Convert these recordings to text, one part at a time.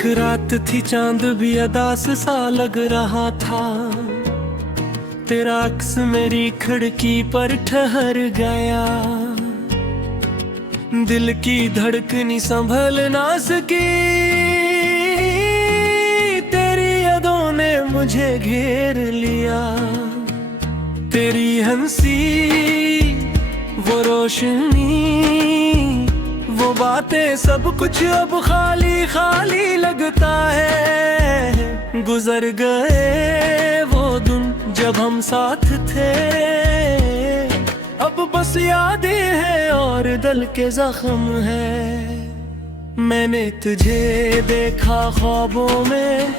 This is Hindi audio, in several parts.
एक रात थी, चांद भी अदास सा लग रहा था। तेरा अक्स मेरी खिड़की पर ठहर गया। दिल की धड़कनी संभल ना सकी, तेरी यादों ने मुझे घेर लिया। तेरी हंसी, वो रोशनी, वो बातें, सब कुछ अब खाली खाली लगता है। गुजर गए वो दिन जब हम साथ थे, अब बस यादें हैं और दिल के जख्म है। मैंने तुझे देखा ख्वाबों में,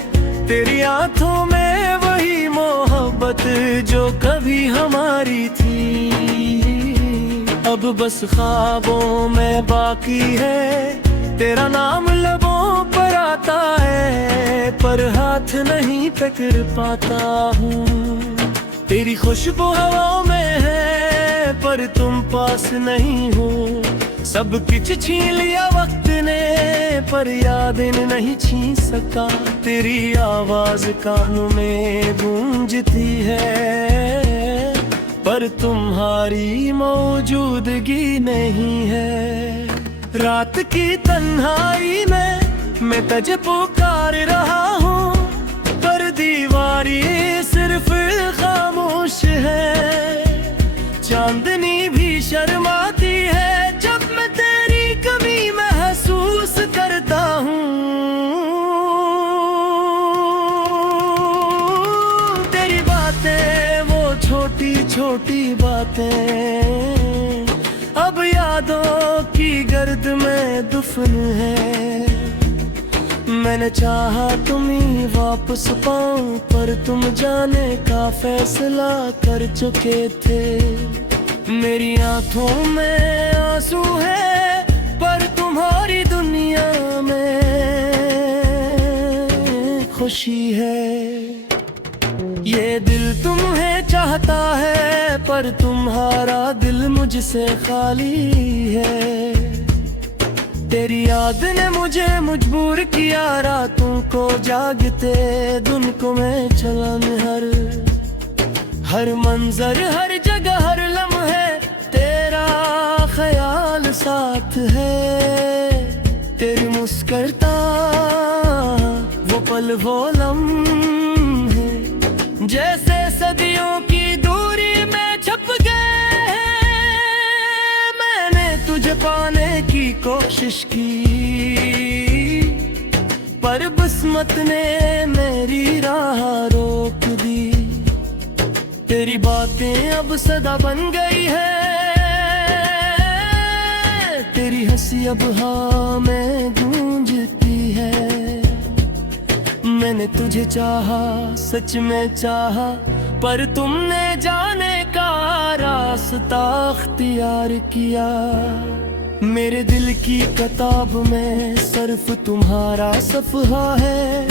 तेरी आंखों में वही मोहब्बत जो कभी हमारी थी। अब बस ख्वाबों में बाकी है, तेरा नाम लबों पर आता है, पर हाथ नहीं पकड़ पाता हूँ। तेरी खुशबू हवाओं में है, पर तुम पास नहीं हो। सब कुछ छीन लिया वक्त ने, पर यादें नहीं छीन सका। तेरी आवाज कानों में गूंजती है, पर तुम्हारी मौजूदगी नहीं है। रात की तन्हाई में मैं तुझे पुकार रहा हूँ, पर दीवारी सिर्फ खामोश है। चांदनी भी शर्माती है जब मैं तेरी कमी महसूस करता हूँ। तेरी बातें, वो छोटी छोटी बातें, अब यादों की गर्द में दुफन है। मैंने चाहा तुम्हें वापस पाऊं, पर तुम जाने का फैसला कर चुके थे। मेरी आंखों में आंसू है, पर तुम्हारी दुनिया में खुशी है। ये दिल तुम्हें चाहता है, पर तुम्हारा दिल मुझसे खाली है। तेरी याद ने मुझे मजबूर किया, रातों को जागते दिन को मैं चलन। हर मंजर, हर जगह, हर लम्हे तेरा ख्याल साथ है। तेरी मुस्कुराता वो पल, वो लम्हे जैसे सदियों की दूरी में छप गए। मैंने तुझे पाने की कोशिश की, पर किस्मत ने मेरी राह रोक दी। तेरी बातें अब सदा बन गई है, तेरी हंसी अब हाँ में गूंजती है। मैंने तुझे चाहा, सच में चाहा, पर तुमने जाने का रास्ता अख्तियार किया। मेरे दिल की किताब में सिर्फ तुम्हारा सफ़हा है।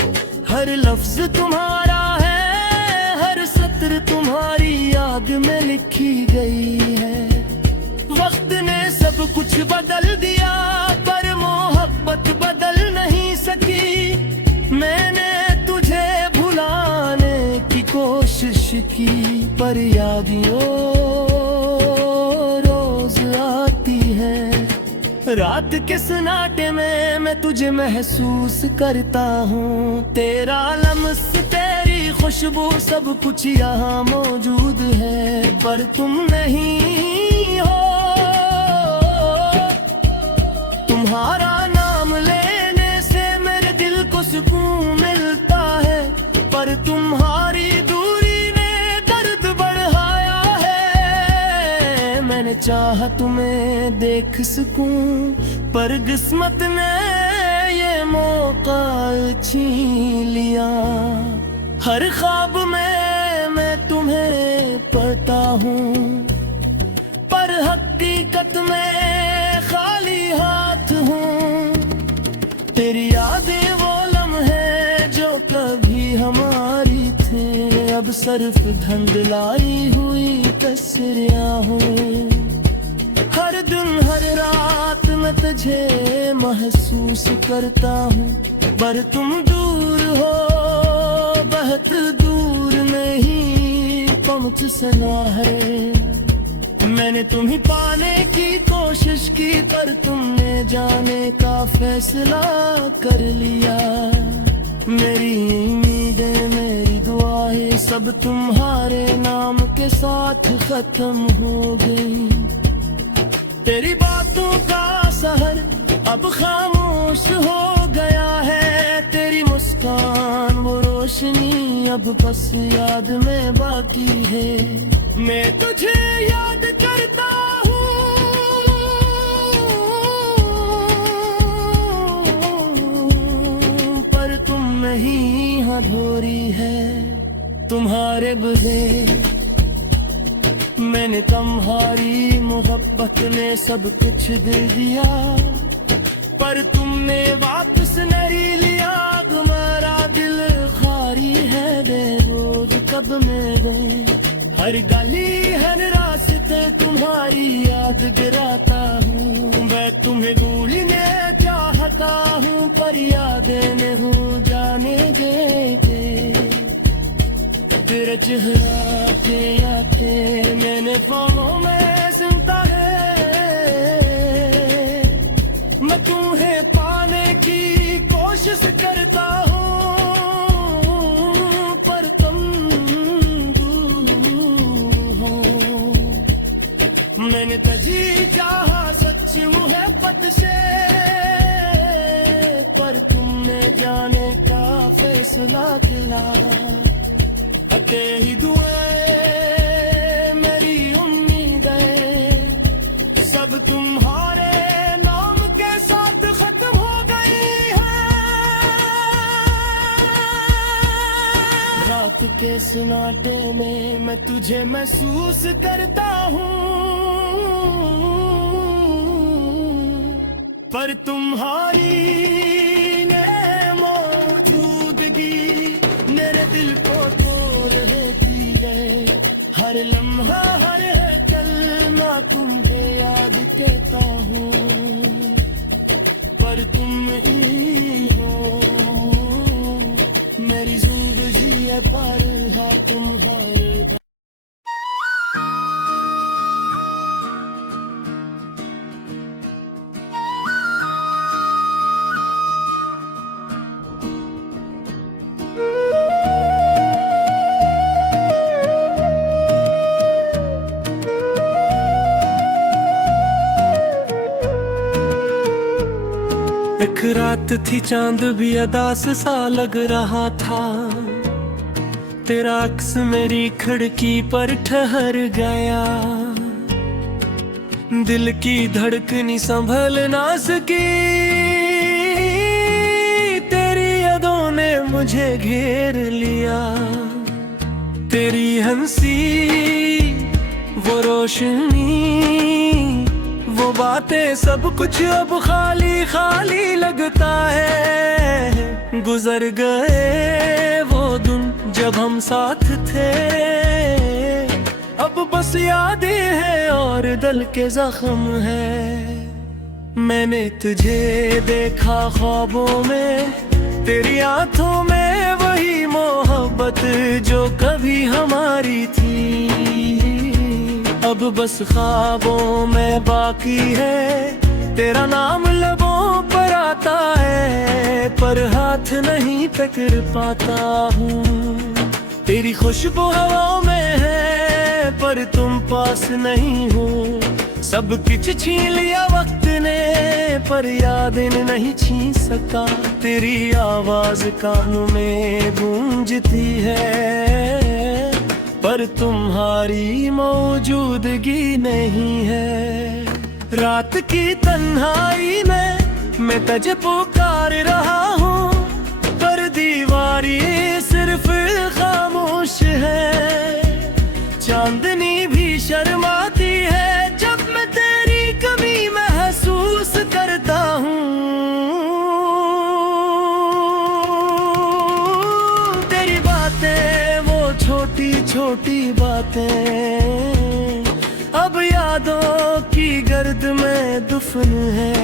हर लफ्ज तुम्हारा है, हर सत्र तुम्हारी याद में लिखी गई है। वक्त ने सब कुछ बदल दिया, पर मोहब्बत बदल नहीं सकी। मैंने तुझे भुलाने की कोशिश की, पर यादियों रोज आती है। रात के सन्नाटे में मैं तुझे महसूस करता हूँ। तेरा लम्स, तेरी खुशबू, सब कुछ यहाँ मौजूद है, पर तुम नहीं हो। तुम्हारा नाम लेने से मेरे दिल को सुकून मिलता है, पर तुम्हारी दूरी ने दर्द बढ़ाया है। मैंने चाहा तुम्हें देख सकूं, पर किस्मत ने ये मौका छीन लिया। हर ख्वाब में मैं तुम्हें पाता हूँ, पर हकीकत में खाली हाथ हूँ। तेरी यादें वो लम्हे जो कभी हमारी थे, अब सिर्फ धुंधलाई हुई तस्वीरें हूँ। हर दिन, हर रात मैं तुझे महसूस करता हूँ। पर तुम दूर हो, बहुत दूर नहीं पहुंच सका है। मैंने तुम्हें पाने की कोशिश की, पर तुमने जाने का फैसला कर लिया। मेरी उम्मीदें, मेरी दुआएं सब तुम्हारे नाम के साथ खत्म हो गई। तेरी बातों का सहर अब खामोश हो गया है, तेरी मुस्कान वो रोशनी अब बस याद में बाकी है। मैं तुझे याद करता हूँ, पर तुम नहीं अधूरी है। तुम्हारे बदले मैंने तुम्हारी मोहब्बत में सब कुछ दे दिया, पर तुमने वापस नहीं लिया। तुम्हारा दिल खारी है बेरोज कब मेरे, हर गली हर रास्ते तुम्हारी याद गिराता हूँ। मैं तुम्हें भूलने चाहता हूँ, पर यादें नहीं जाने देते। तेरा चेहरा आते आते मैंने ख्वाबों में सुनता है। मैं तुम्हें पाने की कोशिश करता हूँ, पर तुम दूर हो। मैंने तजी चाहा सच मोहब्बत से, पर तुमने जाने का फैसला किया। तेरी दुआएं, मेरी उम्मीदें सब तुम्हारे नाम के साथ खत्म हो गई है। रात के सन्नाटे में मैं तुझे महसूस करता हूँ, पर तुम्हारी हर लम्हा हर चलना तुम्हें याद देता हूँ, पर तुम ही हो मेरी जिंदगी है, पर हाँ तुम हर। एक रात थी चांद भी अदास सा लग रहा था, तेरा अक्स मेरी खिड़की पर ठहर गया। दिल की धड़कनी संभल ना सकी, तेरी यादों ने मुझे घेर लिया। तेरी हंसी वो रोशनी वो बातें सब कुछ अब खाली खाली लगता है। गुजर गए वो दिन जब हम साथ थे, अब बस यादें हैं और दिल के जख्म है। मैंने तुझे देखा ख्वाबों में, तेरी आंखों में वही मोहब्बत जो कभी हमारी थी। अब बस ख्वाबों में बाकी है, तेरा नाम लबों पर आता है, पर हाथ नहीं पकड़ पाता हूँ। तेरी खुशबू हवाओं में है, पर तुम पास नहीं हो। सब कुछ छीन लिया वक्त ने, पर यादें नहीं छीन सका। तेरी आवाज कानों में गूंजती है, पर तुम्हारी मौजूदगी नहीं है। रात की तन्हाई में मैं तुझे पुकार रहा हूँ, पर दीवारी सिर्फ खामोश है। चांदनी भी शर्माती है जब मैं तेरी कमी महसूस करता हूँ। तेरी बातें वो छोटी छोटी बातें अब यादों की गर्द में दुफन है।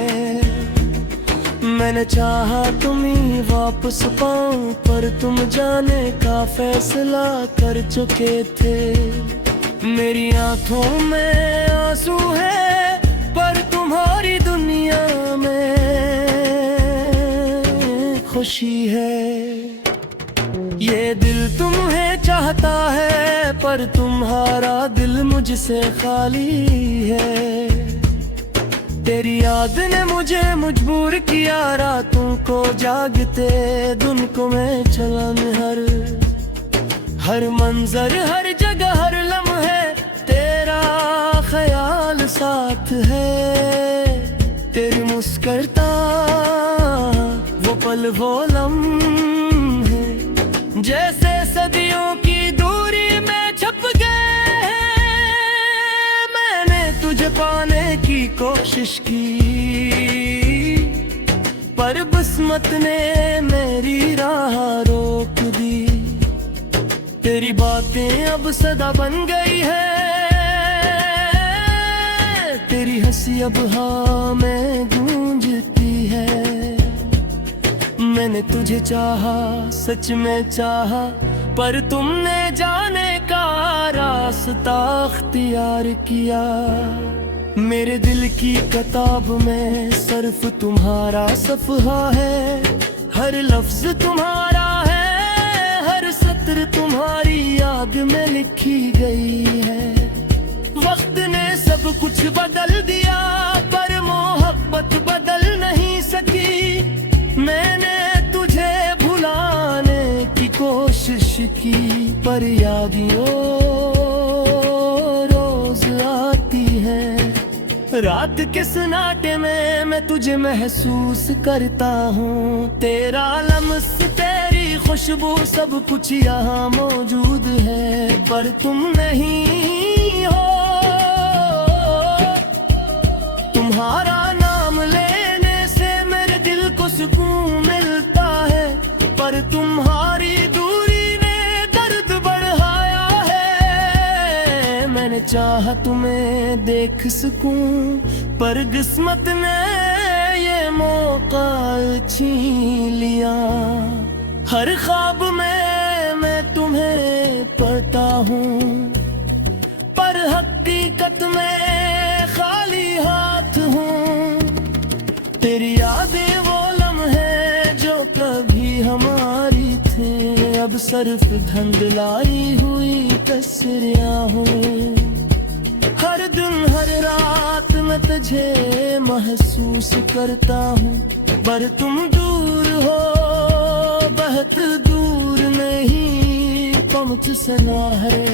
मैंने चाहा तुम ही वापस पाऊं, पर तुम जाने का फैसला कर चुके थे। मेरी आंखों में आंसू है, पर तुम्हारी दुनिया में खुशी है। ये दिल तुम्हें चाहता है, पर तुम्हारा दिल मुझसे खाली है। तेरी याद ने मुझे मजबूर किया, रातों को जागते दिन को मैं चलन। हर मंजर, हर जगह, हर लम्हे तेरा ख्याल साथ है। तेरी मुस्कुराता वो पल, वो लम्हे जैसे सदियों की दूरी में छप गए। मैंने तुझे पाने की कोशिश की, पर किस्मत ने मेरी राह रोक दी। तेरी बातें अब सदा बन गई है, तेरी हंसी अब हाँ में गूंजती है। मैंने तुझे चाहा, सच में चाहा, पर तुमने जाने का रास्ता अख्तियार किया। मेरे दिल की किताब में सिर्फ तुम्हारा सफ़हा है। हर लफ्ज तुम्हारा है, हर सत्र तुम्हारी याद में लिखी गई है। वक्त ने सब कुछ बदल दिया, पर मोहब्बत बदल नहीं सकी। मैंने तुझे भुलाने की कोशिश की, पर यादियों रोज आती है। रात के सन्नाटे में मैं तुझे महसूस करता हूँ। तेरा लम्स, तेरी खुशबू, सब कुछ यहाँ मौजूद है, पर तुम नहीं हो। तुम्हारा नाम लेने से मेरे दिल को सुकून मिलता है, पर तुम्हारी दूरी ने दर्द बढ़ाया है। मैंने चाहा तुम्हें देख सकूं, पर किस्मत ने ये मौका छीन लिया। हर ख्वाब में मैं तुम्हें पाता हूँ, पर हकीकत में खाली हाथ हूँ। तेरी यादें वो लम्हे जो कभी हमारी थे, अब सिर्फ धुंधलाई हुई तस्वीरें हूँ। हर दिन, हर रात मैं तुझे महसूस करता हूँ, पर तुम दूर हो, बहुत दूर नहीं पहुँच सना है।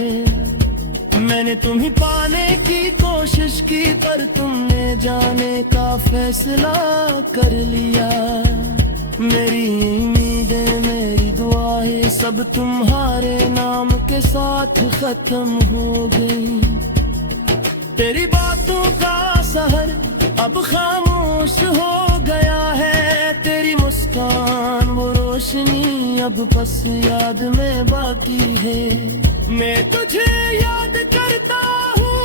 मैंने तुम्हें पाने की कोशिश की, पर तुमने जाने का फैसला कर लिया। मेरी उम्मीदें, मेरी दुआएं सब तुम्हारे नाम के साथ खत्म हो गई। तेरी बातों का सहर अब खामोश हो गया है। तेरी मुस्कान, वो रोशनी अब बस याद में बाकी है। मैं तुझे याद करता हूँ,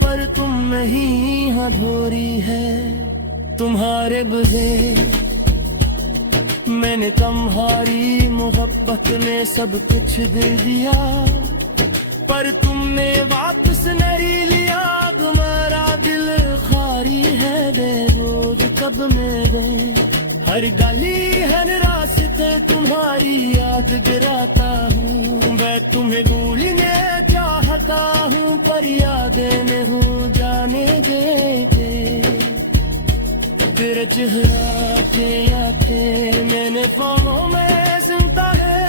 पर तुम नहीं अधूरी है। तुम्हारे बगैर मैंने तुम्हारी मोहब्बत में सब कुछ दे दिया, पर तुमने वापस नहीं लिया। तुम्हारा दिल खारी है, बेरोज कब में गए। हर गली, हर रास्ते तुम्हारी याद गिराता हूँ। मैं तुम्हें भूलने चाहता हूँ, पर यादें नहीं जाने देते। तेरा चेहरा के आते मैंने ख्वाबों में सुनता है।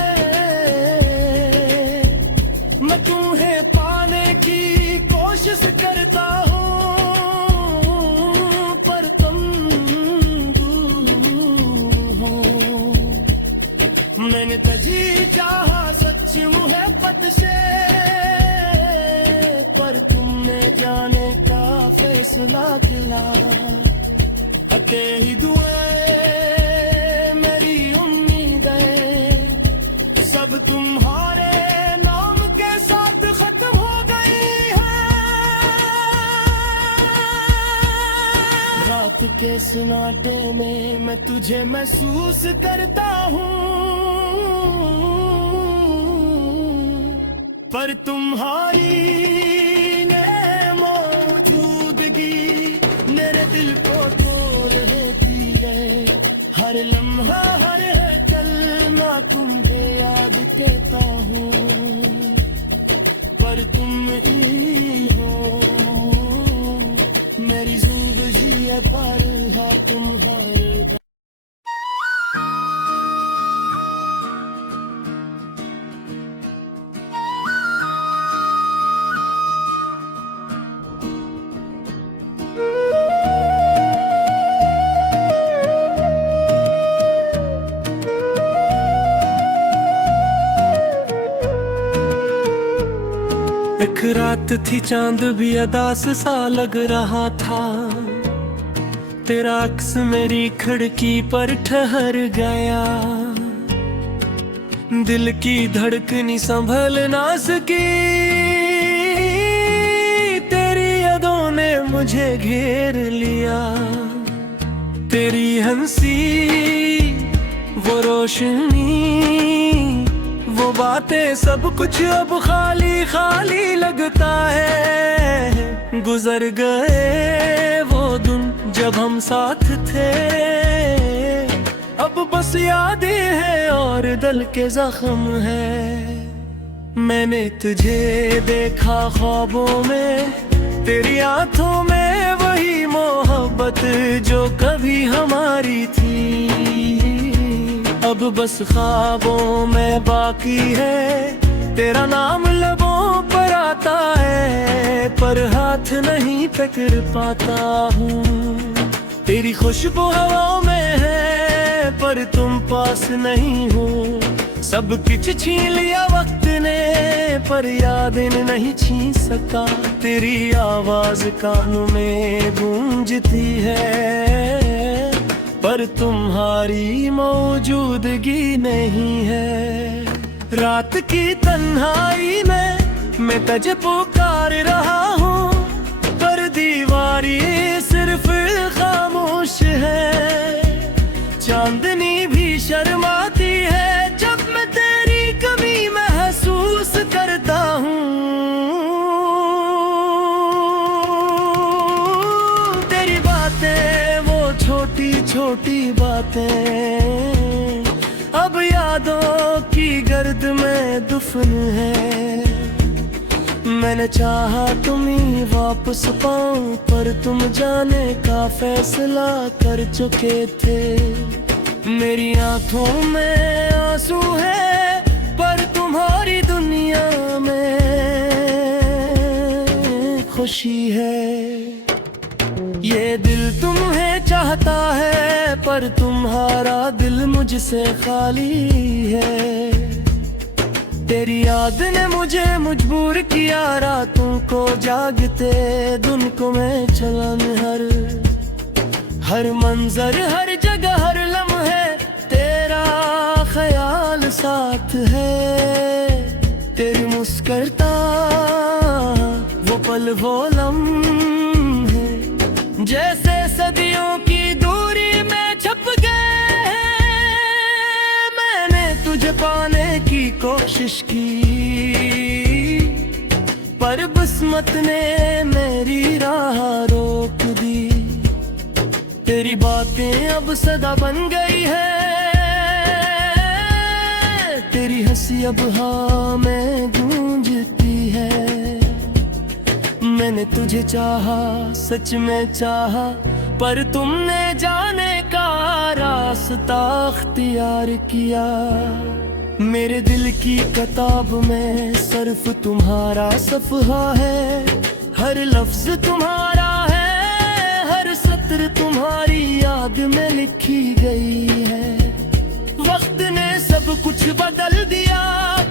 मैं तुम्हें पाने की कोशिश करता हूँ, पर तुम दूर हो। मैंने तुझे चाहा सच मोहब्बत से, पर तुमने जाने का फैसला किया। तेरी दुआएं, मेरी उम्मीदें सब तुम्हारे नाम के साथ खत्म हो गई है। के सन्नाटे में मैं तुझे महसूस करता हूँ, पर तुम्हारी मौजूदगी मेरे दिल को तोड़ देती है। हर लम्हा हर कलमा तुम्हें याद देता हूँ, पर तुम ही हो मेरी जिंदगी है, पर हाँ तुम हर एक रात थी चांद भी अदास सा लग रहा था, तेरा अक्स मेरी खिड़की पर ठहर गया। दिल की धड़कनी संभल ना सकी, तेरी यादों ने मुझे घेर लिया। तेरी हंसी वो रोशनी वो बातें सब कुछ अब खाली खाली लगता है। गुजर गए वो दिन जब हम साथ थे, अब बस यादें हैं और दिल के जख्म है। मैंने तुझे देखा ख्वाबों में, तेरी आंखों में वही मोहब्बत जो कभी हमारी थी, अब बस ख्वाबों में बाकी है। तेरा नाम लबों पर आता है, पर हाथ नहीं पकड़ पाता हूँ। तेरी खुशबू हवाओं में है, पर तुम पास नहीं हो। सब कुछ छीन लिया वक्त ने, पर यादें नहीं छीन सका। तेरी आवाज कानों में गूंजती है, पर तुम्हारी मौजूदगी नहीं है। रात की तन्हाई में मैं तुझे पुकार रहा हूँ, पर दीवारी सिर्फ खामोश है। चांदनी भी शर्माती है जब मैं तेरी कमी महसूस करता हूँ। तेरी बातें वो छोटी छोटी बातें अब यादों की गर्द में दुफन है। मैंने चाहा तुम्हें वापस पाऊं, पर तुम जाने का फैसला कर चुके थे। मेरी आंखों में आंसू है, पर तुम्हारी दुनिया में खुशी है। ये दिल तुम्हें चाहता है, पर तुम्हारा दिल मुझसे खाली है। तेरी याद ने मुझे मजबूर किया, रातों को जागते दिन को मैं चलन। हर मंजर हर जगह हर लम्हे तेरा ख्याल साथ है। तेरी मुस्कुराता वो पल वो लम्हे जैसे सदियों की दूरी में छप गए। मैंने तुझे पाने की कोशिश की, पर किस्मत ने मेरी राह रोक दी। तेरी बातें अब सदा बन गई है, तेरी हंसी अब हाँ में गूंजती है। मैंने तुझे चाहा सच में चाहा, पर तुमने जाने का रास्ता अख्तियार किया। मेरे दिल की किताब में सिर्फ तुम्हारा सफ़हा है। हर लफ्ज तुम्हारा है, हर सत्र तुम्हारी याद में लिखी गई है। वक्त ने सब कुछ बदल दिया,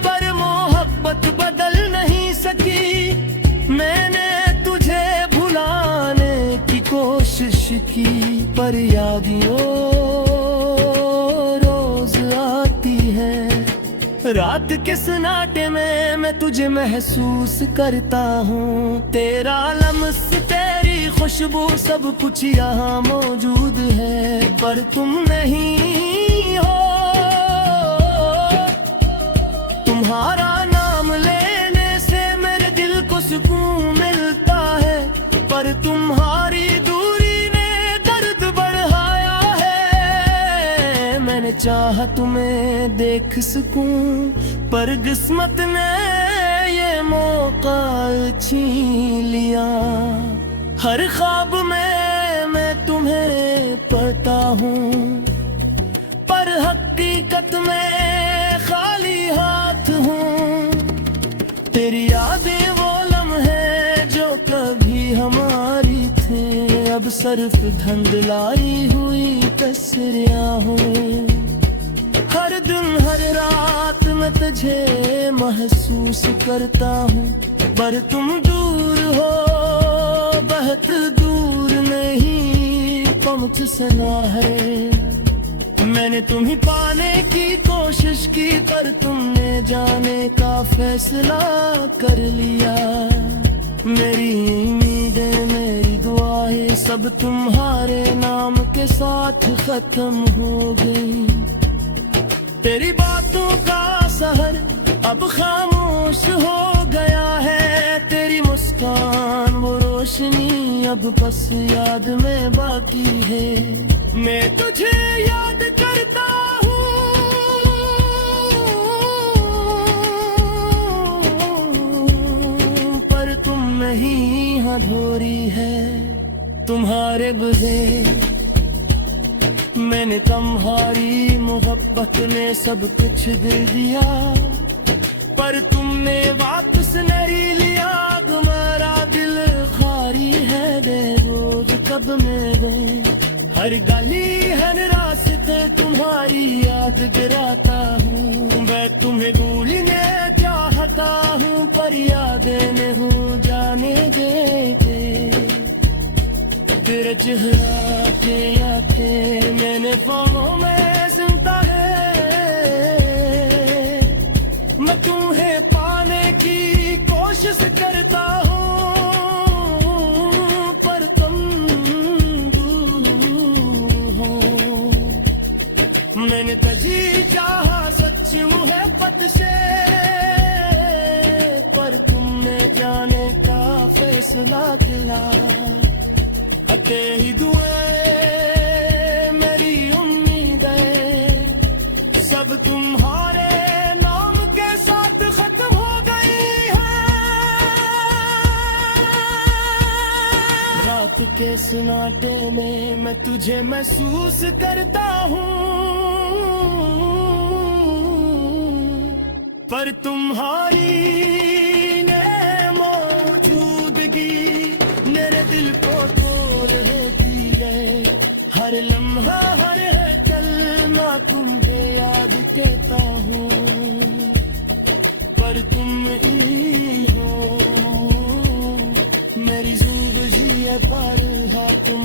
पर मोहब्बत बदल नहीं सकी। मैंने तुझे भुलाने की कोशिश की, पर यादियों रोज आती है। रात के सन्नाटे में मैं तुझे महसूस करता हूँ। तेरा लम्स, तेरी खुशबू, सब कुछ यहाँ मौजूद है, पर तुम नहीं हो। तुम्हारा नाम लेने से मेरे दिल को सुकून मिलता है, पर तुम्हारी दूरी ने दर्द बढ़ाया है। मैंने चाहा तुम्हें देख सकूं, पर किस्मत ने ये मौका छीन लिया। हर ख्वाब में मैं तुम्हें पाता हूँ, पर हकीकत में खाली हाथ हूँ। तेरी यादें वो लम्हे जो कभी हमारी थे, अब सिर्फ धुंधलाई हुई तस्वीरें हूँ। हर दिन हर रात मैं तुझे महसूस करता हूँ, पर तुम दूर हो, बहुत दूर नहीं, पहुँच सना है। मैंने तुम्हें पाने की कोशिश की, पर तुमने जाने का फैसला कर लिया। मेरी उम्मीदें, मेरी दुआएं सब तुम्हारे नाम के साथ खत्म हो गई। तेरी बातों का सहर अब खामोश हो गया है, तेरी मुस्कान वो रोशनी अब बस याद में बाकी है। मैं तुझे याद करता हूँ, पर तुम नहीं अधूरी है। तुम्हारे बगैर मैंने तुम्हारी मोहब्बत ने सब कुछ दे दिया, पर तुमने वापस नहीं लिया। तुम्हारा दिल खारी है, बेरोज कब में गए। हर गली हर रास्ते तुम्हारी याद गिराता हूँ। मैं तुम्हें भूलने चाहता हूँ, पर यादें नहीं जाने देते। तेरे चेहरा के आते मैंने ख्वाबों में सुनता है। मैं तुम्हें पाने की कोशिश करता हूँ, पर तुम दूर हो। मैंने तुझे चाहा सच मोहब्बत से, पर तुमने जाने का फैसला किया। तेरी दुआएं, मेरी उम्मीदें सब तुम्हारे नाम के साथ खत्म हो गई है। रात के सन्नाटे में मैं तुझे महसूस करता हूँ, पर तुम्हारी हर लम्हा हर कलमा तुम्हें याद करता हूँ, पर तुम ही हो। मेरी जिंदगी है पर तुम